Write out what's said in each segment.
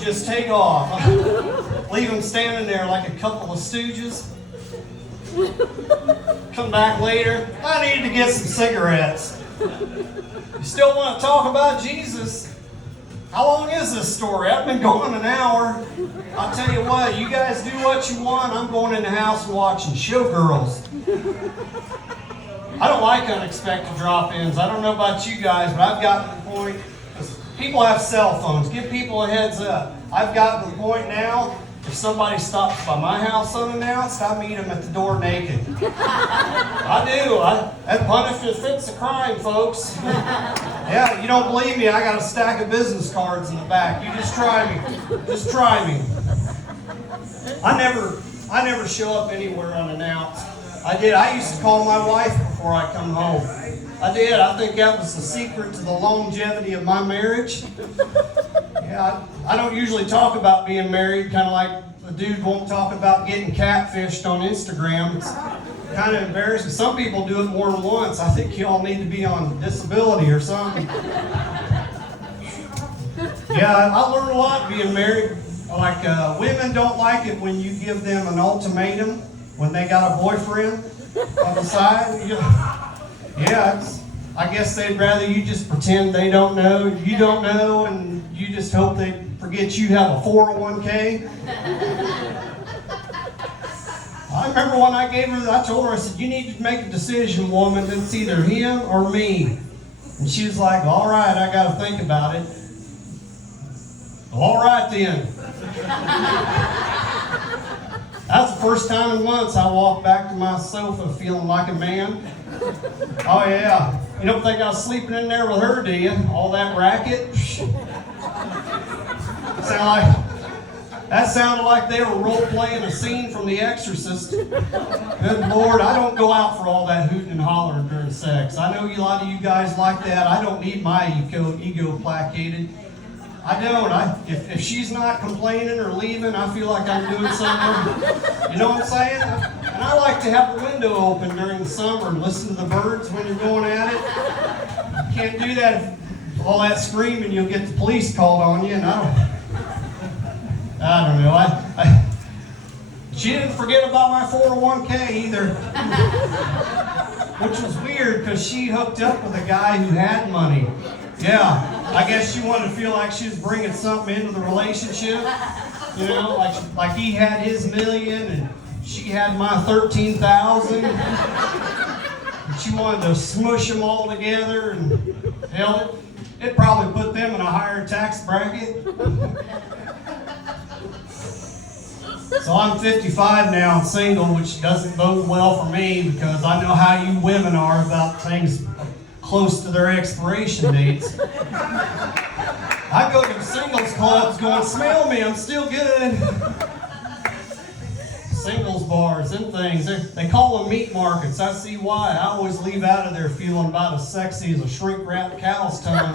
Just take off. Leave them standing there like a couple of stooges. Come back later. I need to get some cigarettes. You still want to talk about Jesus? How long is this story? I've been going an hour. I'll tell you what, you guys do what you want. I'm going in the house and watching Showgirls. I don't like unexpected drop-ins. I don't know about you guys, but I've gotten to the point, because people have cell phones. Give people a heads up. I've gotten to the point now, if somebody stops by my house unannounced, I meet them at the door naked. I do. That punishment fits the crime, folks. Yeah, you don't believe me, I got a stack of business cards in the back. You just try me. Just try me. I never show up anywhere unannounced. I did. I used to call my wife before I come home. I did. I think that was the secret to the longevity of my marriage. Yeah, I don't usually talk about being married, kind of like a dude won't talk about getting catfished on Instagram. It's kind of embarrassing. Some people do it more than once. I think you all need to be on disability or something. Yeah, I learned a lot being married. Like, women don't like it when you give them an ultimatum when they got a boyfriend on the side. Yeah, I guess they'd rather you just pretend they don't know, you don't know, and you just hope they forget you have a 401k. I remember when I told her, I said, you need to make a decision, woman. It's either him or me. And she was like, all right, I got to think about it. All right, then. That's the first time in months I walked back to my sofa feeling like a man. Oh, yeah. You don't think I was sleeping in there with her, do you? All that racket? That sounded like they were role-playing a scene from The Exorcist. Good Lord, I don't go out for all that hooting and hollering during sex. I know a lot of you guys like that. I don't need my ego placated. I don't. If she's not complaining or leaving, I feel like I'm doing something. You know what I'm saying? And I like to have the window open during the summer and listen to the birds when you're going at it. You can't do that. All that screaming, you'll get the police called on you. And I don't know. She didn't forget about my 401k either. Which was weird because she hooked up with a guy who had money. Yeah, I guess she wanted to feel like she was bringing something into the relationship. You know, like he had his $1 million and she had my 13,000. And she wanted to smush them all together, and hell, it probably put them in a higher tax bracket. So I'm 55 now and single, which doesn't bode well for me because I know how you women are about things close to their expiration dates. I go to singles clubs going, smell me, I'm still good. Singles bars and things, they call them meat markets. I see why. I always leave out of there feeling about as sexy as a shrink-wrapped cow's tongue.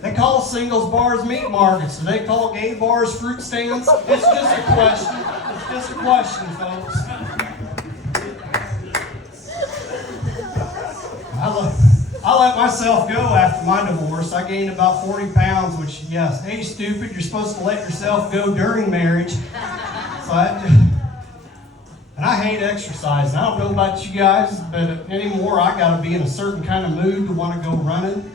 They call singles bars meat markets. Do they call gay bars fruit stands? It's just a question. It's just a question, folks. I let myself go after my divorce. I gained about 40 pounds, which, yes, hey, stupid, you're supposed to let yourself go during marriage. And I hate exercise. I don't know about you guys, but anymore I got to be in a certain kind of mood to want to go running,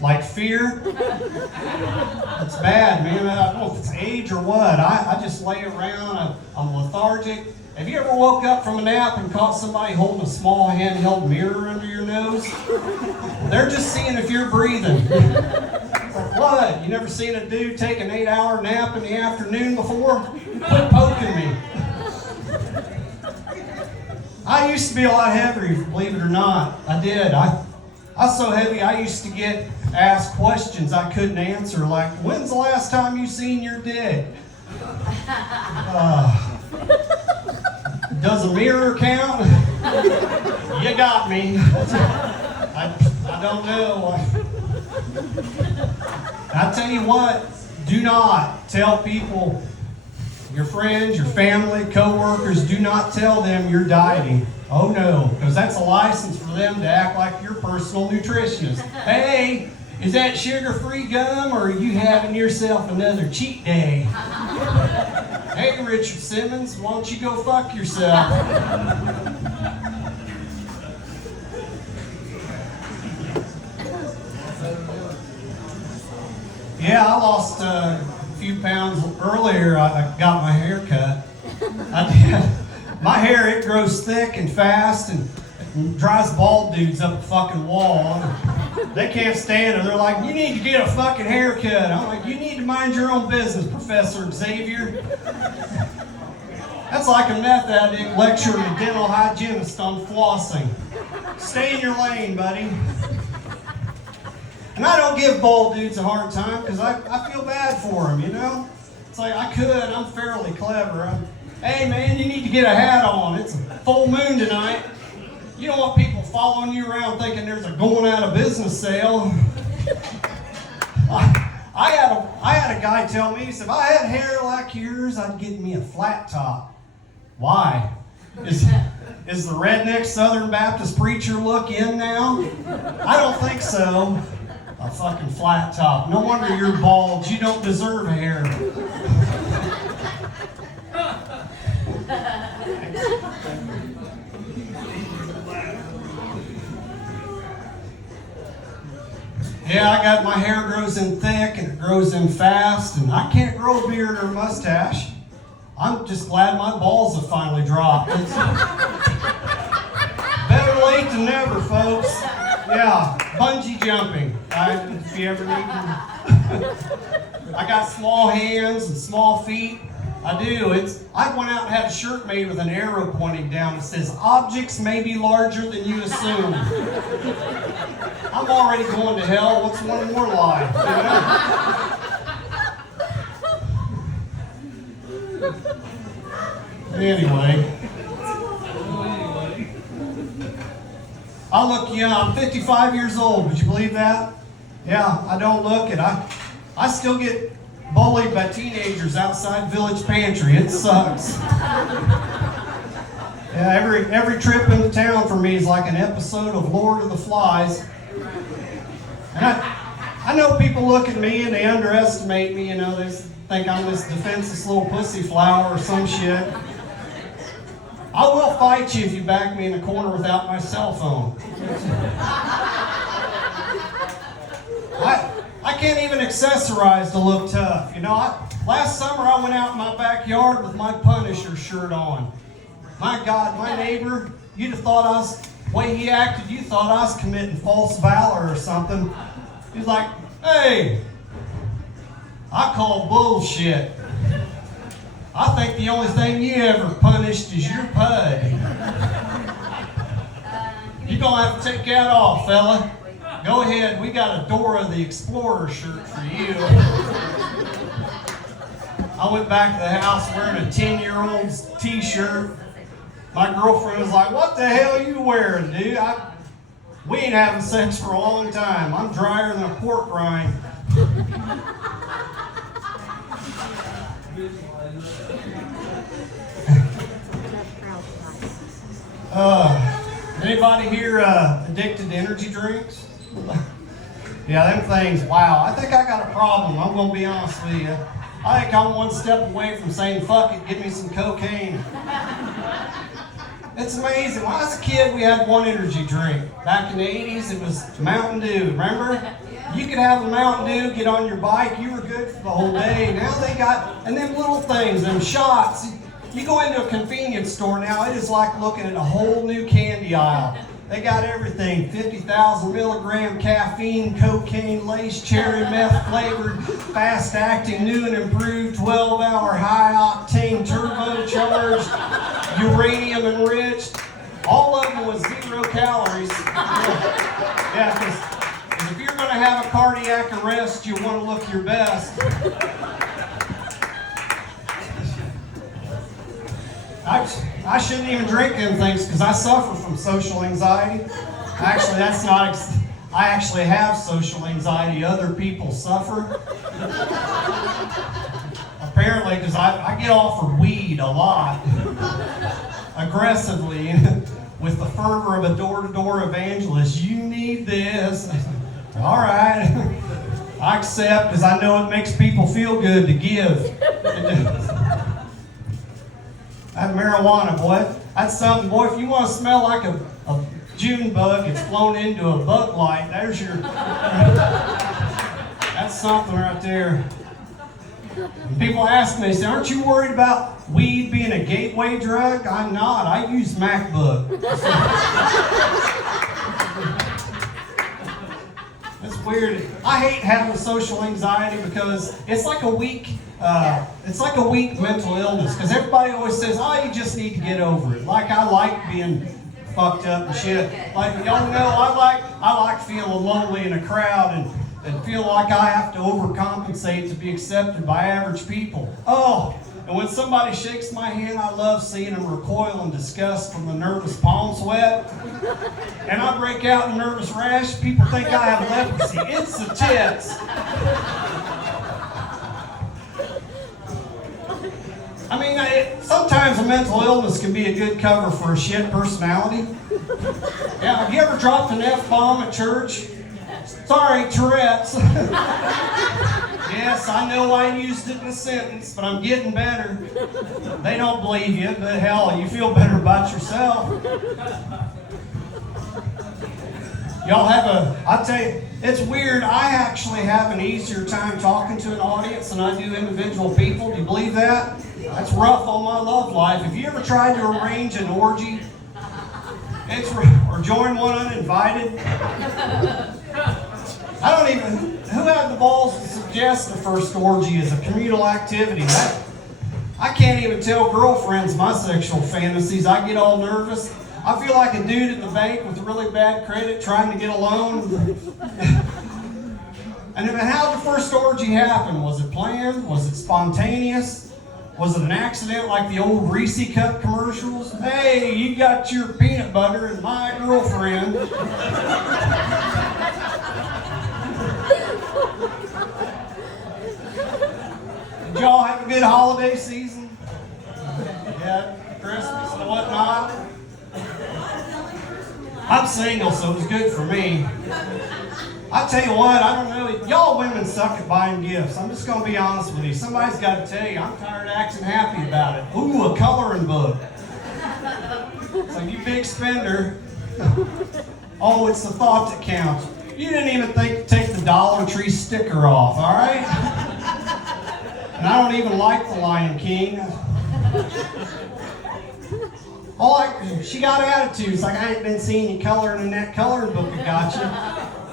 like fear. It's bad, man. I don't know if it's age or what. I just lay around. I'm lethargic. Have you ever woke up from a nap and caught somebody holding a small handheld mirror under your nose? They're just seeing if you're breathing. It's like, what? You never seen a dude take an 8-hour nap in the afternoon before? Quit poking me. I used to be a lot heavier, believe it or not. I did. I was so heavy I used to get asked questions I couldn't answer, like, when's the last time you seen your dick? Does a mirror count? You got me. I don't know. I tell you what, do not tell people, your friends, your family, co-workers, do not tell them you're dieting. Oh no, because that's a license for them to act like your personal nutritionist. Hey, Is that sugar-free gum, or are you having yourself another cheat day? Hey, Richard Simmons, why don't you go fuck yourself? Yeah, I lost a few pounds earlier. I got my hair cut. I did. My hair, it grows thick and fast and drives bald dudes up a fucking wall. They can't stand it. They're like, you need to get a fucking haircut. I'm like, you need to mind your own business, Professor Xavier. That's like a meth addict lecturing a dental hygienist on flossing. Stay in your lane, buddy. And I don't give bald dudes a hard time because I feel bad for them, you know? It's like, I could. I'm fairly clever. Hey, man, you need to get a hat on. It's a full moon tonight. You don't want people following you around thinking there's a going out of business sale. I had a guy tell me, he said, if I had hair like yours, I'd get me a flat top. Why? Is the redneck Southern Baptist preacher look in now? I don't think so. A fucking flat top. No wonder you're bald. You don't deserve hair. Yeah, I got my hair grows in thick and it grows in fast, and I can't grow a beard or a mustache. I'm just glad my balls have finally dropped. It's better late than never, folks. Yeah, bungee jumping. If you ever need them. I got small hands and small feet. I do. I went out and had a shirt made with an arrow pointing down that says, objects may be larger than you assume. I'm already going to hell. What's one more lie? You know? Anyway. I look young. I'm 55 years old. Would you believe that? Yeah, I don't look it. I still get bullied by teenagers outside Village Pantry. It sucks. Yeah, every trip into town for me is like an episode of Lord of the Flies. And I know people look at me and they underestimate me, you know, they think I'm this defenseless little pussy flower or some shit. I will fight you if you back me in a corner without my cell phone. I can't even accessorize to look tough. You know, last summer I went out in my backyard with my Punisher shirt on. My God, my neighbor, you'd have thought the way he acted, you thought I was committing false valor or something. He's like, hey, I call bullshit. I think the only thing you ever punished is your pud. You're going to have to take that off, fella. Go ahead, we got a Dora the Explorer shirt for you. I went back to the house wearing a 10-year-old's t-shirt. My girlfriend was like, what the hell are you wearing, dude? We ain't having sex for a long time. I'm drier than a pork rind. Anybody here addicted to energy drinks? Yeah, them things, wow. I think I got a problem. I'm going to be honest with you. I think I'm one step away from saying, fuck it, give me some cocaine. It's amazing. When I was a kid, we had one energy drink. Back in the 80s, it was Mountain Dew. Remember? You could have a Mountain Dew, get on your bike, you were good for the whole day. Now they got, and them little things, them shots. You go into a convenience store now, it is like looking at a whole new candy aisle. They got everything, 50,000 milligram caffeine, cocaine, lace, cherry meth flavored, fast acting, new and improved, 12-hour high octane, turbocharged, uranium enriched. All of them with 0 calories. Yeah, because if you're going to have a cardiac arrest, you want to look your best. I shouldn't even drink them things because I suffer from social anxiety. Actually, that's not, I actually have social anxiety. Other people suffer. Apparently, because I get offered weed a lot. Aggressively, with the fervor of a door-to-door evangelist. You need this. All right. I accept because I know it makes people feel good to give. That marijuana, boy. That's something, boy. If you want to smell like a June bug that's flown into a bug light, there's your... That's something right there. And people ask me, they say, aren't you worried about weed being a gateway drug? I'm not. I use MacBook. It's weird. I hate having social anxiety because it's like a weak mental illness. Because everybody always says, "Oh, you just need to get over it." Like I like being fucked up and shit. Like y'all know, I like feeling lonely in a crowd and feel like I have to overcompensate to be accepted by average people. Oh. And when somebody shakes my hand, I love seeing them recoil in disgust from the nervous palm sweat. And I break out in a nervous rash. People think I have leprosy. It's the tits. I mean, sometimes a mental illness can be a good cover for a shit personality. Yeah, have you ever dropped an F-bomb at church? Sorry, Tourette's. Yes, I know I used it in a sentence, but I'm getting better. They don't believe you, but hell, you feel better about yourself. Y'all I'll tell you, it's weird. I actually have an easier time talking to an audience than I do individual people. Do you believe that? That's rough on my love life. Have you ever tried to arrange an orgy? Or join one uninvited? Who had the balls to suggest the first orgy as a communal activity? I can't even tell girlfriends my sexual fantasies. I get all nervous. I feel like a dude at the bank with really bad credit trying to get a loan. And then how did the first orgy happen? Was it planned? Was it spontaneous? Was it an accident like the old Reese Cup commercials? Hey, you got your peanut butter and my girlfriend. Did y'all have a good holiday season? Yeah, Christmas and whatnot. I'm single, so it was good for me. I tell you what, I don't know, y'all women suck at buying gifts. I'm just going to be honest with you. Somebody's got to tell you, I'm tired of acting happy about it. Ooh, a coloring book. So you big spender. Oh, it's the thought that counts. You didn't even think to take the Dollar Tree sticker off, all right? And I don't even like the Lion King. She got attitudes like I ain't been seeing you coloring in that coloring book I got you.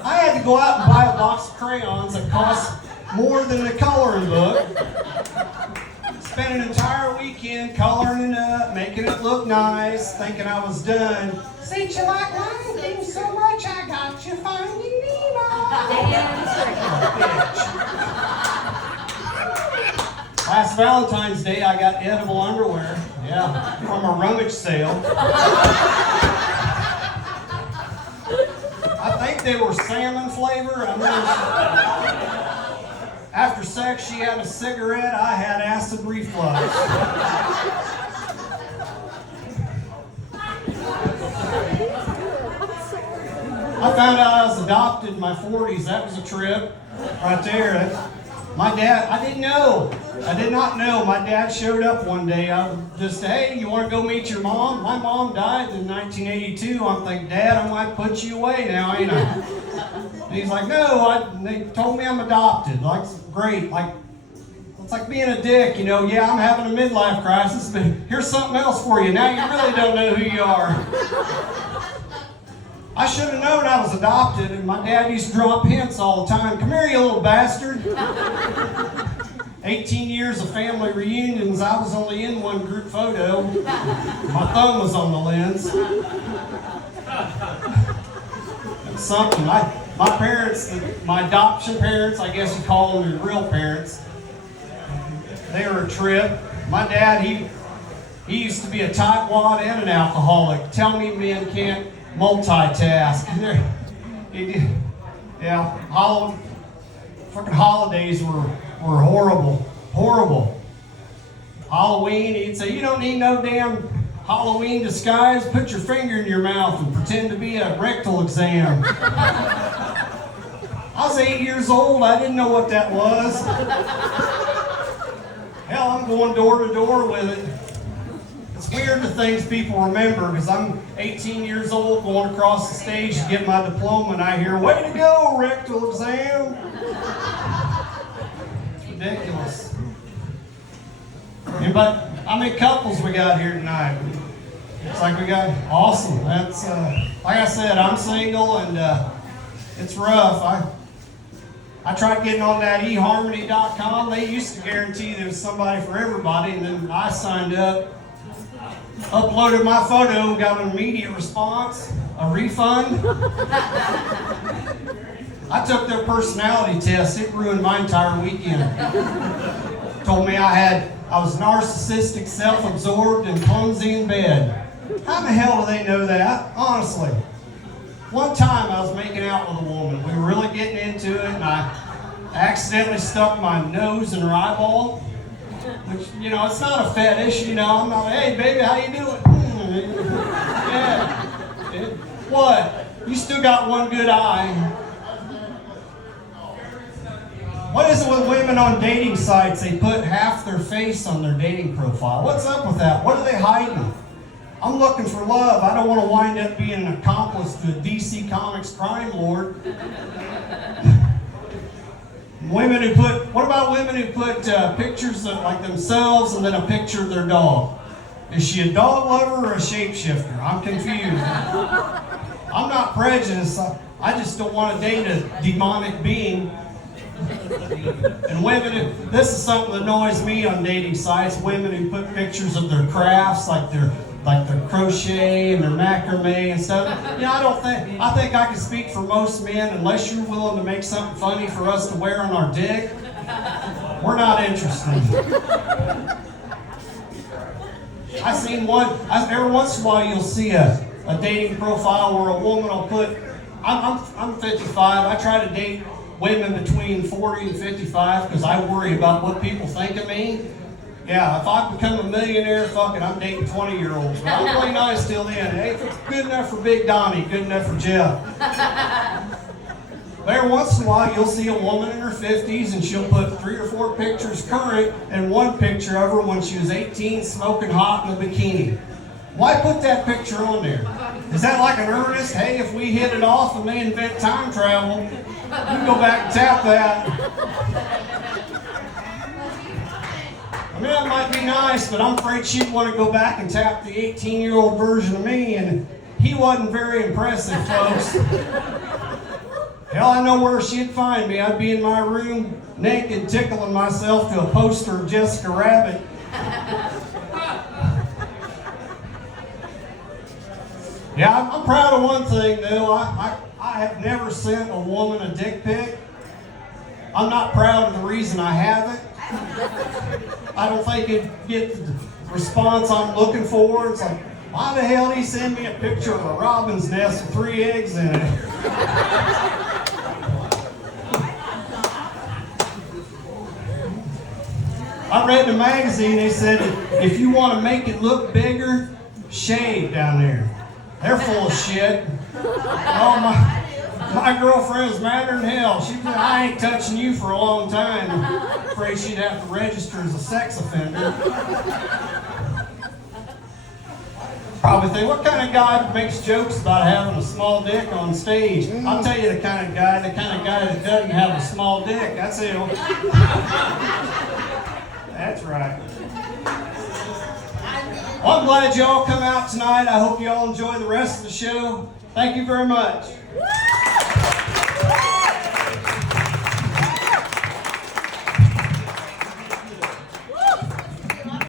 I had to go out and buy a box of crayons that cost more than the coloring book. Spent an entire weekend coloring it up, making it look nice, thinking I was done. Since you like Lion King so much, I got you Finding Nemo. Last Valentine's Day, I got edible underwear. Yeah, from a rummage sale. I think they were salmon flavor. After sex, she had a cigarette. I had acid reflux. I found out I was adopted in my 40s. That was a trip right there. My dad, I didn't know. I did not know. My dad showed up one day. I was just, hey, you want to go meet your mom? My mom died in 1982. I'm thinking, Dad, I might put you away now, ain't I? And he's like, no, they told me I'm adopted. Like, great. Like, it's like being a dick, you know. Yeah, I'm having a midlife crisis, but here's something else for you. Now you really don't know who you are. I should have known I was adopted, and my dad used to drop hints all the time. Come here, you little bastard. 18 years of family reunions, I was only in one group photo. My thumb was on the lens. That's something. My parents, my adoption parents, I guess you call them your real parents, they were a trip. My dad, he used to be a tightwad and an alcoholic. Tell me men can't multitask. Yeah, fucking holidays were horrible. Halloween, he'd say, you don't need no damn Halloween disguise. Put your finger in your mouth and pretend to be a rectal exam. I was 8 years old. I didn't know what that was. Hell, I'm going door to door with it. It's weird the things people remember, because I'm 18 years old going across the stage to get my diploma, and I hear, "Way to go, rectal exam." It's ridiculous. But how many couples we got here tonight? It's like we got awesome. That's like I said, I'm single, and it's rough. I tried getting on that eharmony.com. They used to guarantee there was somebody for everybody, and then I signed up, uploaded my photo, got an immediate response, a refund. I took their personality test. It ruined my entire weekend. Told me I was narcissistic, self-absorbed, and clumsy in bed. How in the hell do they know that? Honestly. One time I was making out with a woman. We were really getting into it, and I accidentally stuck my nose in her eyeball. Which, it's not a fetish, I'm not, "Hey, baby, how you doing?" Yeah. What? You still got one good eye. What is it with women on dating sites? They put half their face on their dating profile. What's up with that? What are they hiding? I'm looking for love. I don't want to wind up being an accomplice to a DC Comics crime lord. What about women who put pictures of like themselves and then a picture of their dog? Is she a dog lover or a shapeshifter? I'm confused. I'm not prejudiced. I just don't want to date a demonic being. And women, this is something that annoys me on dating sites, women who put pictures of their crafts, like their crochet and their macrame and stuff. I think I can speak for most men. Unless you're willing to make something funny for us to wear on our dick, we're not interested. I've seen every once in a while you'll see a dating profile where a woman will put, I'm 55, I try to date women between 40 and 55 because I worry about what people think of me. Yeah, if I become a millionaire, fuck it, I'm dating 20-year-olds. But I'll play nice till then. Hey, if it's good enough for Big Donnie, good enough for Jeff. But every once in a while, you'll see a woman in her 50s, and she'll put 3 or 4 pictures current and one picture of her when she was 18, smoking hot in a bikini. Why put that picture on there? Is that like an earnest? Hey, if we hit it off and they invent time travel, you can go back and tap that. I mean, that might be nice, but I'm afraid she'd want to go back and tap the 18-year-old version of me, and he wasn't very impressive, folks. Hell, I know where she'd find me. I'd be in my room, naked, tickling myself to a poster of Jessica Rabbit. Yeah, I'm proud of one thing, though. I have never sent a woman a dick pic. I'm not proud of the reason I haven't. I don't think it'd get the response I'm looking for. It's like, why the hell did he send me a picture of a robin's nest with 3 eggs in it? I read in a magazine, they said, if you want to make it look bigger, shave down there. They're full of shit. Oh, my girlfriend was madder than hell. She said, "I ain't touching you for a long time." I'm afraid she'd have to register as a sex offender. Probably think, what kind of guy makes jokes about having a small dick on stage? I'll tell you the kind of guy that doesn't have a small dick. That's it. That's right. Well, I'm glad y'all come out tonight. I hope y'all enjoy the rest of the show. Thank you very much.